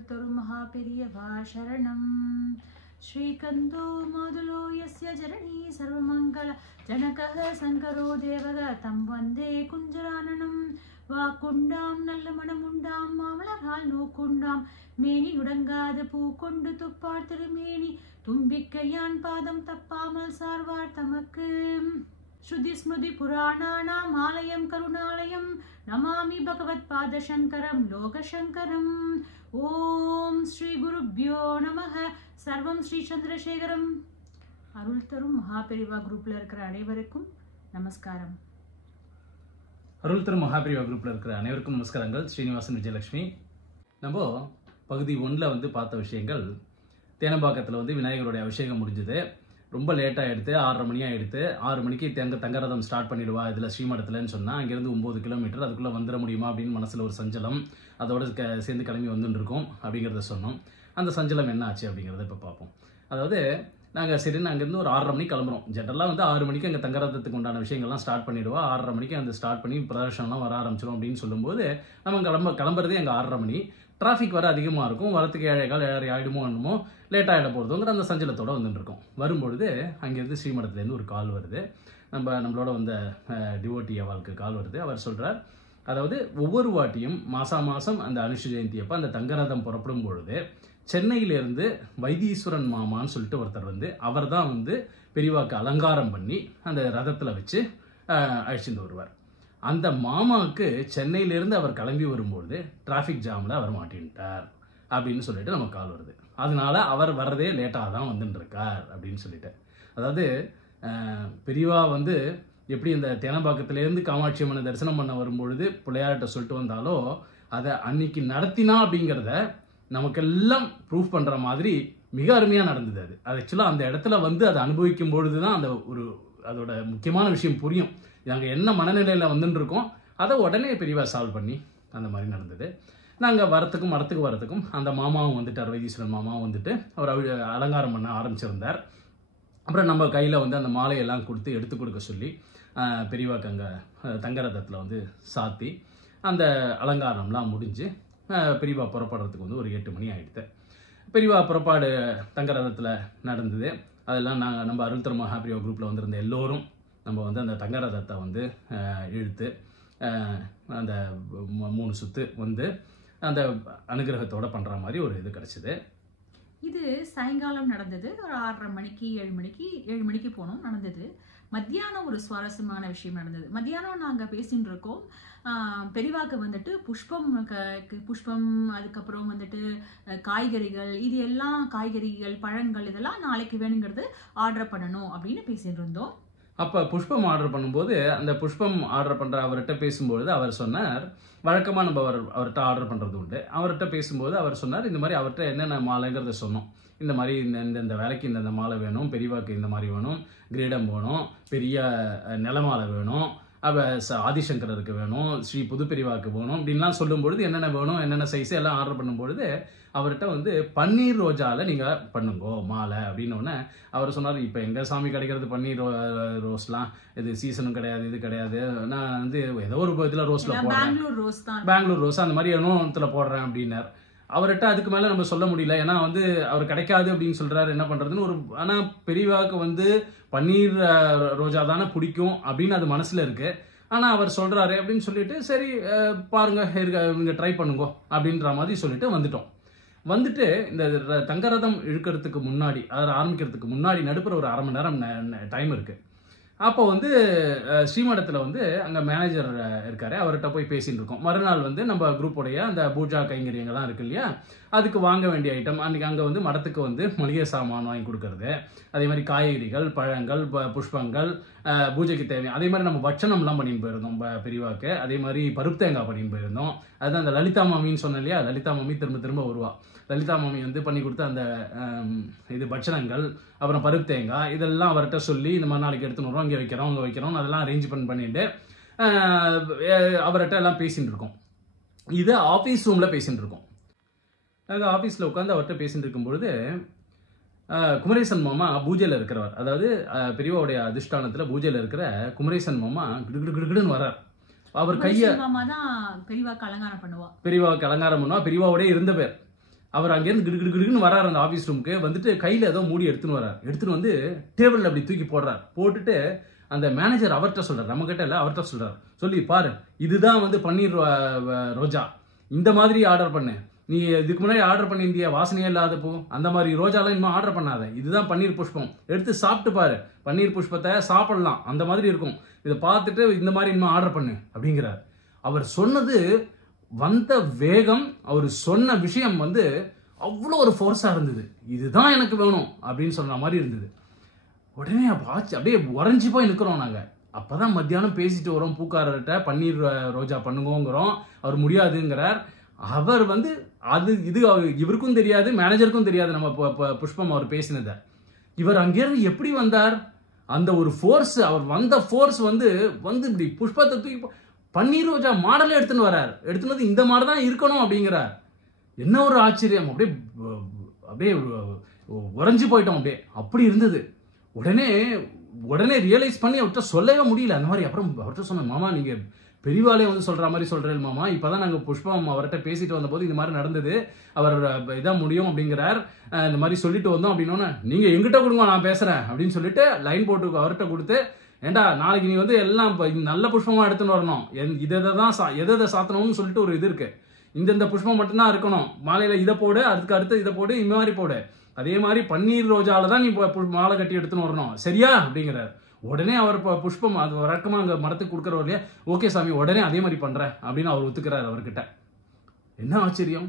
अरुल्तरुमहापेरियवा शरणं श्रीकन्दो मादुलो यस्य जननी सर्वमङ्गल जनकः शङ्करो देवः तं वन्दे कुञ्जराननं வாக்குண்டாம் நல்ல மனமுண்டாம் மாமலரால் நோக்குண்டாம் மேனி உடங்காத பூ கொண்டு துப்பார் திருமேனி தும்பிக்கையான் பாதம் தப்பாமல் சார்வார் தமக்கு ஸ்ருதி ஸ்மிருதி புராணானாம் ஆலயம் கருணாலயம் நமாமி பகவத் பாத சங்கரம் லோகசங்கரம். ஓம் ஸ்ரீ குருப்யோ நமः. சர்வம் ஸ்ரீ சந்திரசேகரம். அருள் தரும் மகாபெரிவா குரூப்ல இருக்கிற அனைவருக்கும் நமஸ்காரம். அருள் தரும் மகாபிரிவா குரூப்பில் இருக்கிற அனைவருக்கும் நமஸ்காரங்கள். ஸ்ரீனிவாசன் விஜயலட்சுமி. நம்ம பகுதி 1ல் வந்து பார்த்த விஷயங்கள், தேனம்பாக்கத்தில் வந்து விநாயகருடைய அபிஷேகம் முடிஞ்சது. ரொம்ப லேட்டாக எடுத்து 6:30 மணியாக எடுத்து 6 மணிக்கு தங்கரதம் ஸ்டார்ட் பண்ணிடுவா இதில் ஸ்ரீமடத்தில்னு சொன்னால் அங்கேருந்து 9 கிலோமீட்டர் அதுக்குள்ளே வந்துட முடியுமா அப்படின்னு மனசில் ஒரு சஞ்சலம், அதோட சேர்ந்து கிளம்பி வந்துட்டுருக்கோம் அப்படிங்கிறத சொன்னோம். அந்த சஞ்சலம் என்ன ஆச்சு அப்படிங்கிறத இப்போ பார்ப்போம். அதாவது நாங்கள் சரின்னு அங்கேருந்து ஒரு 6:30 மணிக்கு கிளம்புறோம். ஜென்ரலாக வந்து 6 மணிக்கு அங்கே தங்கரதத்துக்கு உண்டான விஷயங்கள்லாம் ஸ்டார்ட் பண்ணிவிடுவா. 6:30 மணிக்கு அந்த ஸ்டார்ட் பண்ணி பிரதர்ஷனம்லாம் வர ஆரம்பிச்சிடும் அப்படின்னு சொல்லும்போது நம்ம கிளம்புறதே எங்கள் 6:30 மணி. டிராஃபிக் வர அதிகமாக இருக்கும். வரத்துக்கு 7:15 ஆகிடுமோ என்னமோ லேட் ஆகிட போகிறதுங்கிற அந்த சஞ்சலத்தோடு வந்துட்டுருக்கோம். வரும்பொழுது அங்கேருந்து ஸ்ரீமடத்துலேருந்து ஒரு கால் வருது. நம்மளோட வந்த டிவோட்டி அவளுக்கு கால் வருது. அவர் சொல்கிறார், அதாவது ஒவ்வொரு வாட்டியும் மாதம் அந்த அனுஷ ஜெயந்தி அப்போ அந்த தங்கரதம் புறப்படும் பொழுது சென்னையிலேருந்து வைத்தீஸ்வரன் மாமான்னு சொல்லிட்டு ஒருத்தர் வந்து அவர் தான் வந்து பெரியவாக்கு அலங்காரம் பண்ணி அந்த ரதத்தில் வச்சு அழைச்சிட்டு வருவார். அந்த மாமாவுக்கு சென்னையிலேருந்து அவர் கிளம்பி வரும்பொழுது டிராஃபிக் ஜாமில் அவர் மாட்டின்ட்டார் அப்படின்னு சொல்லிட்டு நமக்கு கால் வருது. அதனால அவர் வர்றதே லேட்டாக தான் வந்துட்டுருக்கார் அப்படின்னு சொல்லிட்டு, அதாவது பெரியவா வந்து எப்படி இந்த தேனம்பாக்கத்திலேருந்து காமாட்சி அம்மனை தரிசனம் பண்ண வரும்பொழுது பிள்ளையார்கிட்ட சொல்லிட்டு வந்தாலோ அதை அன்னைக்கு நடத்தினா அப்படிங்கிறத நமக்கெல்லாம் ப்ரூஃப் பண்ணுற மாதிரி மிக அருமையாக நடந்தது. அது ஆக்சுவலாக அந்த இடத்துல வந்து அதை அனுபவிக்கும் பொழுது தான் அந்த அதோட முக்கியமான விஷயம் புரியும். நாங்கள் என்ன மனநிலையில் வந்துட்டுருக்கோம் அதை உடனே பெரியவா சால்வ் பண்ணி அந்த மாதிரி நடந்தது. நாங்கள் வரத்துக்கும் அந்த மாமாவும் வந்துட்டார், வைத்தீஸ்வரன் மாமாவும் வந்துட்டு அவர் அலங்காரம் பண்ண ஆரம்பிச்சிருந்தார். அப்புறம் நம்ம கையில் வந்து அந்த மாலையெல்லாம் கொடுத்து எடுத்து கொடுக்க சொல்லி பெரியவாக்கு அங்கே தங்கரதத்தில் வந்து சாத்தி அந்த அலங்காரம்லாம் முடிஞ்சு பெரியவா புறப்படுறதுக்கு வந்து ஒரு 8 மணி ஆகிடுது. பெரியவா புறப்பாடு தங்கரதத்தில் நடந்தது. அதெல்லாம் நம்ம அருள் தரும் மகாபிரிவா குரூப்பில் வந்திருந்த எல்லோரும் நம்ம வந்து அந்த தங்கரதத்தை வந்து இழுத்து அந்த 3 சுற்று வந்து அந்த அனுகிரகத்தோடு பண்ணுற மாதிரி ஒரு இது கிடச்சிது. இது சாயங்காலம் நடந்தது. ஒரு 6:30 மணிக்கு 7 மணிக்கு போனோம் நடந்தது. மத்தியானம் ஒரு சுவாரஸ்யமான விஷயம் நடந்தது. மத்தியானம் நாங்கள் பேசிட்டு இருக்கோம். பெரியவாக்கு வந்துட்டு புஷ்பம் அதுக்கப்புறம் வந்துட்டு காய்கறிகள், இது எல்லாம் காய்கறிகள் பழங்கள் இதெல்லாம் நாளைக்கு வேணுங்கிறது ஆர்டர் பண்ணணும் அப்படின்னு பேசிட்டு இருந்தோம். அப்போ புஷ்பம் ஆர்டர் பண்ணும்போது அந்த புஷ்பம் ஆர்டர் பண்ணுற அவர்கிட்ட பேசும்பொழுது அவர் சொன்னார், வழக்கமாக நம்ம அவர்கிட்ட ஆர்டர் பண்ணுறது உண்டு. அவர்கிட்ட பேசும்போது அவர் சொன்னார், இந்த மாதிரி அவர்கிட்ட என்னென்ன மாலைங்கிறத சொன்னோம். இந்த மாதிரி இந்த வேலைக்கு இந்த மாலை வேணும், பெரியவாக்கு இந்த மாதிரி வேணும், கிரீடம் வேணும், பெரிய நிலமாலை வேணும், அப்போ ஆதிசங்கரருக்கு வேணும், ஸ்ரீ புது பெரியவாக்கு வேணும் அப்படின்லாம் சொல்லும்பொழுது என்னென்ன வேணும் என்னென்ன சைஸு எல்லாம் ஆர்டர் பண்ணும்பொழுது அவர்கிட்ட வந்து பன்னீர் ரோஜாவில் நீங்கள் பண்ணுங்கோ மாலை அப்படின்னோடனே அவர் சொன்னார், இப்போ எங்கள் சாமி கிடைக்கிறது பன்னீர் ரோஸ்லாம், இது சீசனும் கிடையாது, இது கிடையாது, நான் வந்து ஏதோ ஒரு இதில் ரோஸில் போடுறேன், பெங்களூர் ரோஸ் அந்த மாதிரி இன்னொருத்தில் போடுறேன் அப்படின்னார். அவர்கிட்ட அதுக்கு மேலே நம்ம சொல்ல முடியல, ஏன்னா வந்து அவர் கிடைக்காது அப்படின்னு சொல்கிறாரு, என்ன பண்ணுறதுன்னு ஆனால் பெரியவாக்கு வந்து பன்னீர் ரோஜா தானே பிடிக்கும் அப்படின்னு அது மனசில் இருக்குது. ஆனால் அவர் சொல்கிறாரு அப்படின்னு சொல்லிட்டு சரி பாருங்க நீங்கள் ட்ரை பண்ணுங்கோ அப்படின்ற மாதிரி சொல்லிட்டு வந்துட்டு இந்த தங்கரதம் இழுக்கிறதுக்கு முன்னாடி, அதாவது ஆரம்பிக்கிறதுக்கு முன்னாடி நடுப்புற ஒரு 1/2 மணி நேரம் டைம் இருக்குது. அப்போ வந்து ஸ்ரீமடத்தில் வந்து அங்கே மேனேஜர் இருக்காரு, அவர்கிட்ட போய் பேசிட்டு இருக்கோம். மறுநாள் வந்து நம்ம குரூப்போடைய அந்த பூஜா கைங்கரியங்கள்லாம் இருக்கு இல்லையா, அதுக்கு வாங்க வேண்டிய ஐட்டம் அன்றைக்கி அங்கே வந்து மடத்துக்கு வந்து மளிகை சாமான் வாங்கி கொடுக்கறது, அதே மாதிரி காய்கறிகள் பழங்கள் புஷ்பங்கள் பூஜைக்கு தேவையான, அதே மாதிரி நம்ம வச்சனம்லாம் பண்ணின்னு போயிருந்தோம் பெரியவாக்கு, அதே மாதிரி பருப்பு தேங்காய் பண்ணின்னு போயிருந்தோம். அதுதான் அந்த லலிதா மாமின்னு சொன்னேன் இல்லையா, லலிதா மாமி திரும்ப வருவா. லலிதா மாமி வந்து பண்ணி கொடுத்த அந்த இது பட்சணங்கள் அப்புறம் பருப்பு தேங்காய் இதெல்லாம் அவர்கிட்ட சொல்லி இந்த மாதிரி நாளைக்கு எடுத்துன்னு வரோம், இங்கே வைக்கிறோம் அதெல்லாம் அரேஞ்ச்மெண்ட் பண்ணிட்டு அவர்கிட்ட எல்லாம் பேசிட்டு இருக்கோம். இது ஆஃபீஸ் ரூமில் பேசிட்டு இருக்கோம். நாங்கள் ஆஃபீஸில் உட்காந்து அவர்கிட்ட பேசிட்டு இருக்கும்பொழுது குமரேசன் மாமா பூஜையில் இருக்கிறவர், அதாவது பெரியவாவுடைய அதிஷ்டானத்தில் பூஜையில் இருக்கிற குமரேசன் மாமா கிடுன்னு வர்றார். அவர் கையை பெரியவாக்கு அலங்காரம் பண்ணுவா, பெரியவாவுடைய இருந்த பேர். அவர் அங்கேருந்து கிடுகிடுன்னு வராரு அந்த ஆஃபீஸ் ரூமுக்கு. வந்துட்டு கையில் ஏதோ மூடி எடுத்துன்னு வரார். எடுத்துன்னு வந்து டேபிளில் அப்படி தூக்கி போடுறார். போட்டுட்டு அந்த மேனேஜர் அவர்கிட்ட சொல்கிறார், நம்மக்கிட்ட இல்லை அவர்கிட்ட சொல்கிறார், சொல்லி பாரு இதுதான் வந்து பன்னீர் ரோஜா, இந்த மாதிரி ஆர்டர் பண்ணு. நீ இதுக்கு முன்னாடி ஆர்டர் பண்ணியிருந்தியா வாசனையே இல்லாத பூ, அந்த மாதிரி ரோஜாலாம் இன்னும் ஆர்டர் பண்ணாத, இதுதான் பன்னீர் புஷ்பம், எடுத்து சாப்பிட்டு பாரு, பன்னீர் புஷ்பத்தை சாப்பிடலாம், அந்த மாதிரி இருக்கும், இதை பார்த்துட்டு இந்த மாதிரி இன்னும் ஆர்டர் பண்ணு அப்படிங்கிறார். அவர் சொன்னது வந்த வேகம், அவர் சொன்ன விஷயம் வந்து அவ்வளோ ஒரு ஃபோர்ஸாக இருந்தது. இதுதான் எனக்கு வேணும் அப்படின்னு சொன்ன மாதிரி இருந்தது. உடனே ஆச்சு, அப்படியே உறைஞ்சி போய் நிற்கிறோம் நாங்கள். அப்போதான் மத்தியானம் பேசிட்டு வரோம் பூக்காரர்கிட்ட, பன்னீர் ரோஜா பண்ணுங்கோங்கிறோம். அவர் முடியாதுங்கிறார். அவர் வந்து அது இது இவருக்கும் தெரியாது, மேனேஜருக்கும் தெரியாது நம்ம புஷ்பம் அவர் பேசினதை. இவர் அங்கேருந்து எப்படி வந்தார்? அந்த ஒரு ஃபோர்ஸ், அவர் வந்த ஃபோர்ஸ் வந்து இப்படி புஷ்பத்தை தூக்கி பன்னீர் ரோஜா மாடலே எடுத்துன்னு வரார். எடுத்துன்னு வந்து இந்த மாதிரி தான் இருக்கணும் அப்படிங்கிறார். என்ன ஒரு ஆச்சரியம்! அப்படியே அப்படியே உறைஞ்சி போயிட்டோம். அப்படியே அப்படி இருந்தது. உடனே ரியலைஸ் பண்ணி அவர்கிட்ட சொல்லவே முடியல அந்த மாதிரி. அப்புறம் அவர்கிட்ட சொன்னேன், மாமா நீங்க பெரியவாளே வந்து சொல்ற மாதிரி சொல்றேன் மாமா, இப்பதான் நாங்க புஷ்பம் அவர்கிட்ட பேசிட்டு வந்தபோது இந்த மாதிரி நடந்தது, அவர் இதான் முடியும் அப்படிங்கிறார், இந்த மாதிரி சொல்லிட்டு வந்தோம் அப்படின்னோன்னு, நீங்க எங்கிட்ட கொடுங்க நான் பேசுறேன் அப்படின்னு சொல்லிட்டு லைன் போட்டு அவர்கிட்ட கொடுத்து, ஏண்டா நாளைக்கு நீ வந்து எல்லாம் நல்ல புஷ்பமா எடுத்துன்னு வரணும், எதை சாத்தணும்னு சொல்லிட்டு ஒரு இது இருக்கு, இந்த புஷ்பம் மட்டும்தான் இருக்கணும், மாலையில இதை போடு, அதுக்கு அடுத்து இதை போடு, இந்த மாதிரி போடு, அதே மாதிரி பன்னீர் ரோஜால தான் நீ மாலை கட்டி எடுத்துன்னு வரணும், சரியா அப்படிங்கிறார். உடனே அவர் புஷ்பம் அது வழக்கமாக அங்கே மரத்துக்கு கொடுக்குறவர் இல்லையா, ஓகே சாமி உடனே அதே மாதிரி பண்ணுறேன் அப்படின்னு அவர் ஒத்துக்கிறார். அவர்கிட்ட என்ன ஆச்சரியம்!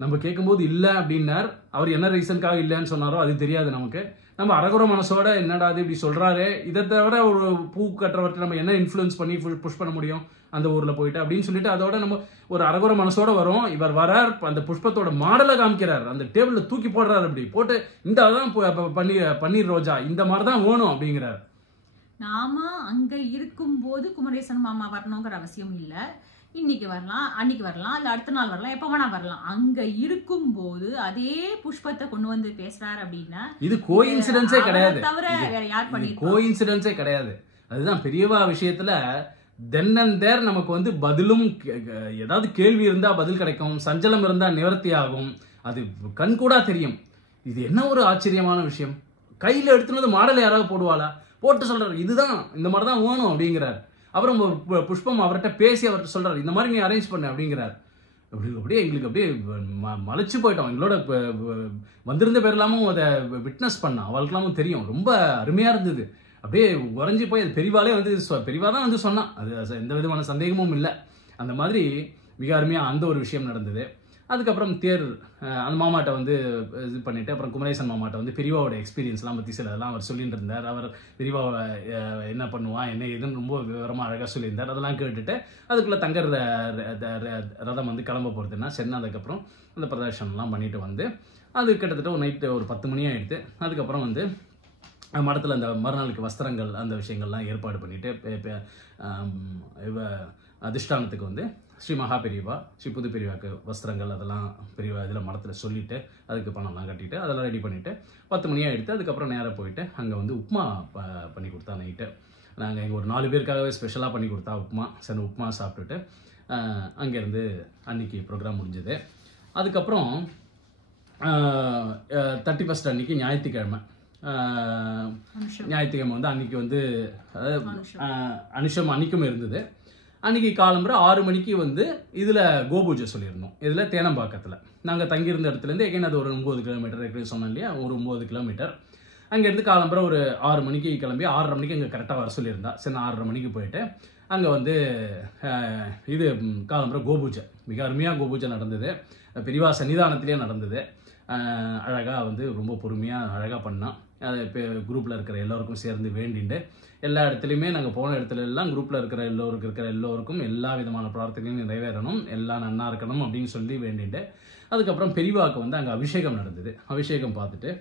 நம்ம கேட்கும்போது இல்லை அப்படின்னார். அவர் என்ன ரீசனுக்காக இல்லைன்னு சொன்னாரோ அது தெரியாது நமக்கு. நம்ம அரகுர மனசோட என்னடா அது இப்படி சொல்கிறாரு, இதை தவிர ஒரு பூ கட்டுறவர்கிட்ட நம்ம என்ன இன்ஃப்ளூயன்ஸ் பண்ணி புஷ் பண்ண முடியும் அந்த ஊரில் போயிட்டு அப்படின்னு சொல்லிட்டு அதோட நம்ம ஒரு அரகுர மனசோட வரும். இவர் வரார், அந்த புஷ்பத்தோட மாடலை காமிக்கிறார், அந்த டேபிளில் தூக்கி போடுறாரு, அப்படி போட்டு இந்த அதான் பன்னீர் ரோஜா இந்த மாதிரி தான் வேணும் அப்படிங்கிறார். நாம அங்க இருக்கும்போது குமரேசன் மாமா வரணுங்கிற அவசியம் இல்ல. இன்னைக்கு வரலாம், அன்னைக்கு வரலாம், இல்ல அடுத்த நாள் வரலாம், எப்ப வேணா வரலாம். அங்க இருக்கும்போது அதே புஷ்பத்தை கொண்டு வந்து பேசுறாரு அப்படின்னா இது கோஇன்சிடென்ஸே கிடையாது. தவிர வேற யார் பண்ணிருக்கா? கோஇன்சிடென்ஸே கிடையாது. அதுதான் பெரியவா விஷயத்துல தென் அண்ட் தேர் நமக்கு வந்து பதிலும், ஏதாவது கேள்வி இருந்தா பதில் கிடைக்கும், சஞ்சலம் இருந்தா நிவர்த்தி ஆகும், அது கண்கூடா தெரியும். இது என்ன ஒரு ஆச்சரியமான விஷயம்! கையில எடுத்துனது மாடல் யாராவது போடுவாளா? போட்டு சொல்றாரு இதுதான் இந்த மாதிரி தான் வேணும் அப்படிங்கிறார். அப்புறம் புஷ்பம் அவர்கிட்ட பேசி அவர்கிட்ட சொல்றாரு இந்த மாதிரி நீ அரேஞ்ச் பண்ண அப்படிங்கிறார். அப்படியே எங்களுக்கு அப்படியே மலைச்சு போயிட்டோம். எங்களோட வந்திருந்த பேர் எல்லாமும் அதை விட்னஸ் பண்ணா, அவளுக்கெல்லாமும் தெரியும், ரொம்ப அருமையா இருந்தது. அப்படியே உறைஞ்சி போய் அது பெரியவாளே வந்து பெரியவா தான் வந்து சொன்னா, அது எந்த விதமான சந்தேகமும் இல்லை. அந்த மாதிரி மிக அருமையா அந்த ஒரு விஷயம் நடந்தது. அதுக்கப்புறம் தேர் அந்த மாமாட்ட வந்து இது பண்ணிட்டு, அப்புறம் குமரேசன் மாமாட்ட வந்து பெரியவாவோட எக்ஸ்பீரியன்ஸ்லாம் பற்றி சிலதெல்லாம் அவர் சொல்லிட்டு இருந்தார். அவர் பெரியவாவை என்ன பண்ணுவான் என்ன ஏதுன்னு ரொம்ப விவரமாக அழகாக சொல்லியிருந்தார். அதெல்லாம் கேட்டுட்டு அதுக்குள்ளே தங்கர் ரதம் வந்து கிளம்ப போகிறதுன்னா சென்னை. அதுக்கப்புறம் அந்த பிரதர்ஷனம்லாம் பண்ணிட்டு வந்து அது கிட்டத்தட்ட ஒரு நைட்டு ஒரு 10 மணி ஆகிடுது. அதுக்கப்புறம் வந்து மடத்தில் அந்த மறுநாளுக்கு வஸ்திரங்கள் அந்த விஷயங்கள்லாம் ஏற்பாடு பண்ணிவிட்டு அதிஷ்டானத்துக்கு வந்து ஸ்ரீ மகா பெரியவா, ஸ்ரீ புது பெரியவாக்கு வஸ்திரங்கள் அதெல்லாம் பெரியவா இதில் மடத்தில் சொல்லிவிட்டு அதுக்கு பணம்லாம் கட்டிட்டு அதெல்லாம் ரெடி பண்ணிவிட்டு 10 மணியாக எடுத்து அதுக்கப்புறம் நேராக போயிட்டு அங்கே வந்து உப்மா பண்ணி கொடுத்தா நைட்டு. நாங்கள் எங்கள் ஒரு 4 பேருக்காகவே ஸ்பெஷலாக பண்ணி கொடுத்தா உப்மா. சரி உப்மா சாப்பிட்டுட்டு அங்கேருந்து அன்றைக்கி ப்ரோக்ராம் முடிஞ்சது. அதுக்கப்புறம் 31 அன்றைக்கி ஞாயிற்றுக்கிழமை வந்து அன்றைக்கி வந்து அனுஷம் அன்றைக்கும் இருந்தது. அன்றைக்கி காலம்புற 6 மணிக்கு வந்து இதில் கோபூஜை சொல்லியிருந்தோம். இதில் தேனம்பாக்கத்தில் நாங்கள் தங்கியிருந்த இடத்துலேருந்து எகைன் அது ஒரு 9 கிலோமீட்டர் ஏற்கனவே சொன்னோம் இல்லையா, ஒரு 9 கிலோமீட்டர். அங்கேருந்து காலம்புற ஒரு 6 மணிக்கு கிளம்பி 6:30 மணிக்கு அங்கே கரெக்டாக வர சொல்லியிருந்தா. சரி 6:30 மணிக்கு போயிட்டு அங்கே வந்து இது காலம்புற கோபூஜை மிக அருமையாக கோபூஜை நடந்தது. பெரியவா சன்னிதானத்திலே நடந்தது. அழகாக வந்து ரொம்ப பொறுமையாக அழகாக பண்ணால் அது இப்போ குரூப்பில் இருக்கிற எல்லோருக்கும் சேர்ந்து வேண்டிட்டு எல்லா இடத்துலையுமே நாங்கள் போன இடத்துல எல்லாம் குரூப்பில் இருக்கிற எல்லோருக்கும் எல்லா விதமான பிரார்த்தனையும் நிறைவேறணும், எல்லாம் நன்னா இருக்கணும் அப்படின்னு சொல்லி வேண்டிட்டு அதுக்கப்புறம் பெரியவாவுக்கு வந்து அங்கே அபிஷேகம் நடந்தது. அபிஷேகம் பார்த்துட்டு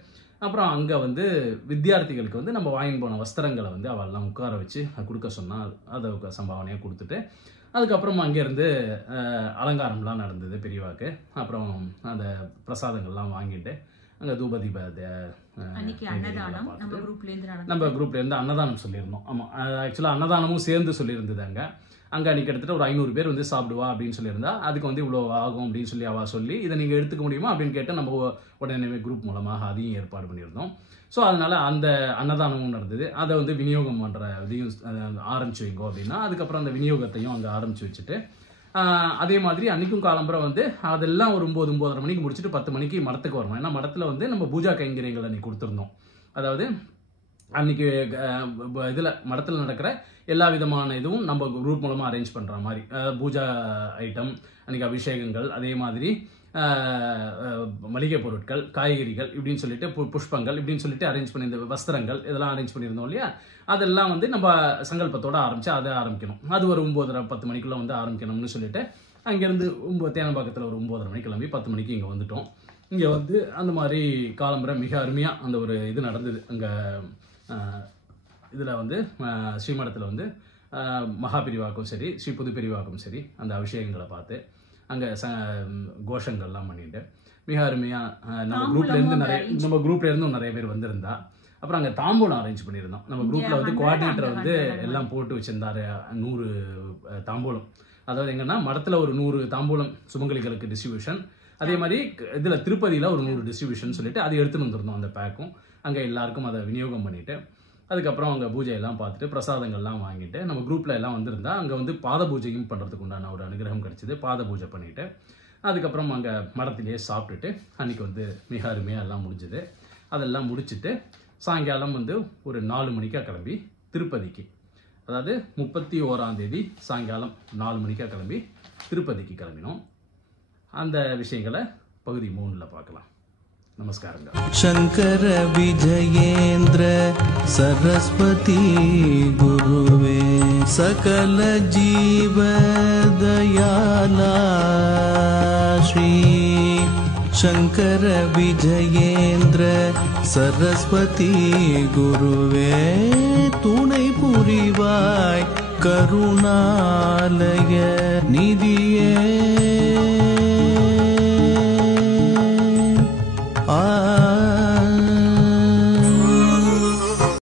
அப்புறம் அங்கே வந்து வித்தியார்த்திகளுக்கு வந்து நம்ம வாங்கி போன வஸ்திரங்களை வந்து அவெல்லாம் உட்கார வச்சு கொடுக்க சொன்னால் அதை சம்பாவனையாக கொடுத்துட்டு அதுக்கப்புறம் அங்கேருந்து அலங்காரம்லாம் நடந்தது பெரியவாக்கு. அப்புறம் அந்த பிரசாதங்கள்லாம் வாங்கிட்டு அங்கே தூபதீப நம்ம குரூப்லேருந்து அன்னதானம் சொல்லியிருந்தோம். ஆமாம், ஆக்சுவலாக அன்னதானமும் சேர்ந்து சொல்லியிருந்தது. அங்கே அங்கே அன்றைக்கி கிட்டத்தட்ட ஒரு 500 பேர் வந்து சாப்பிடுவா அப்படின்னு சொல்லியிருந்தா, அதுக்கு வந்து இவ்வளோ ஆகும் அப்படின்னு சொல்லி அவள் சொல்லி, இதை நீங்கள் எடுத்துக்க முடியுமா அப்படின்னு கேட்டு நம்ம உடனே குரூப் மூலமாக அதையும் ஏற்பாடு பண்ணியிருந்தோம். ஸோ அதனால் அந்த அன்னதானமும் நடந்தது. அதை வந்து விநியோகம் பண்ணுற இதையும் ஆரம்பிச்சு வைங்கோ அப்படின்னா, அதுக்கப்புறம் அந்த விநியோகத்தையும் அங்கே ஆரம்பித்து வச்சுட்டு, அதே மாதிரி அன்றைக்கும் காலம்புரை வந்து அதெல்லாம் ஒரு 9-9:30 மணிக்கு முடிச்சுட்டு 10 மணிக்கு மடத்துக்கு வரணும். ஏன்னா மடத்தில் வந்து நம்ம பூஜா கைங்கரியங்கள் அன்றைக்கி கொடுத்துருந்தோம். அதாவது அன்றைக்கி இதில் மடத்தில் நடக்கிற எல்லா விதமான இதுவும் நம்ம குரூப் மூலமாக அரேஞ்ச் பண்ணுற மாதிரி, பூஜா ஐட்டம், அன்றைக்கி அபிஷேகங்கள், அதே மாதிரி மளிகை பொருட்கள், காய்கறிகள் இப்படின்னு சொல்லிட்டு புஷ்பங்கள் இப்படின்னு சொல்லிட்டு அரேஞ்ச் பண்ணியிருந்த வஸ்திரங்கள் இதெல்லாம் அரேஞ்ச் பண்ணியிருந்தோம் இல்லையா. அதெல்லாம் வந்து நம்ம சங்கல்பத்தோடு ஆரம்பித்து அதை ஆரம்பிக்கணும். அது ஒரு 9:30-10 மணிக்குள்ளே வந்து ஆரம்பிக்கணும்னு சொல்லிட்டு அங்கேருந்து தேனம்பாக்கத்தில் ஒரு 9:30 மணிக்கு கிளம்பி 10 மணிக்கு இங்கே வந்துட்டோம். இங்கே வந்து அந்த மாதிரி காலம்புரை மிக அருமையாக அந்த ஒரு இது நடந்தது. அங்கே இதில் வந்து ஸ்ரீமடத்தில் வந்து மகாபிரிவாக்கும் சரி, ஸ்ரீ புது பிரிவாக்கும் சரி, அந்த அபிஷேகங்களை பார்த்து அங்கே கோஷங்கள்லாம் பண்ணிட்டு மிக அருமையாக நம்ம குரூப்லேருந்தும் நிறைய பேர் வந்திருந்தா. அப்புறம் அங்கே தாம்பூலம் அரேஞ்ச் பண்ணியிருந்தோம். நம்ம குரூப்பில் வந்து கோஆர்டினேட்டர் வந்து எல்லாம் போட்டு வச்சுருந்தாரு 100 தாம்பூலம். அதாவது எங்கன்னா மடத்தில் ஒரு 100 தாம்பூலம் சுமங்கலிகளுக்கு டிஸ்ட்ரிபியூஷன், அதே மாதிரி இதில் திருப்பதியில் ஒரு 100 டிஸ்ட்ரிபியூஷன் சொல்லிட்டு அதை எடுத்துன்னு வந்துருந்தோம். அந்த பேக்கும் அங்கே எல்லாருக்கும் அதை விநியோகம் பண்ணிவிட்டு, அதுக்கப்புறம் அங்கே பூஜையெல்லாம் பார்த்துட்டு பிரசாதங்கள்லாம் வாங்கிட்டு, நம்ம குரூப்பில் எல்லாம் வந்திருந்தா அங்கே வந்து பாத பூஜையும் பண்ணுறதுக்கு உண்டான ஒரு அனுகிரகம் கிடச்சிது. பாத பூஜை பண்ணிவிட்டு அதுக்கப்புறம் அங்கே மடத்திலேயே சாப்பிட்டுட்டு அன்றைக்கி வந்து மிக அருமையாக எல்லாம் முடிஞ்சுது. அதெல்லாம் முடிச்சுட்டு சாயங்காலம் வந்து ஒரு 4 மணிக்காக கிளம்பி திருப்பதிக்கு, அதாவது 31ஆம் தேதி சாயங்காலம் 4 மணிக்காக கிளம்பி திருப்பதிக்கு கிளம்பினோம். அந்த விஷயங்களை பகுதி 3ல் பார்க்கலாம். நமஸ்காரங்கள். शंकर विजयेन्द्र सरस्वती गुरुवे सकल जीव दयाला श्री शंकर विजयेन्द्र सरस्वती गुरुवे तुणை புரிவாய் கருணாலய நிதியே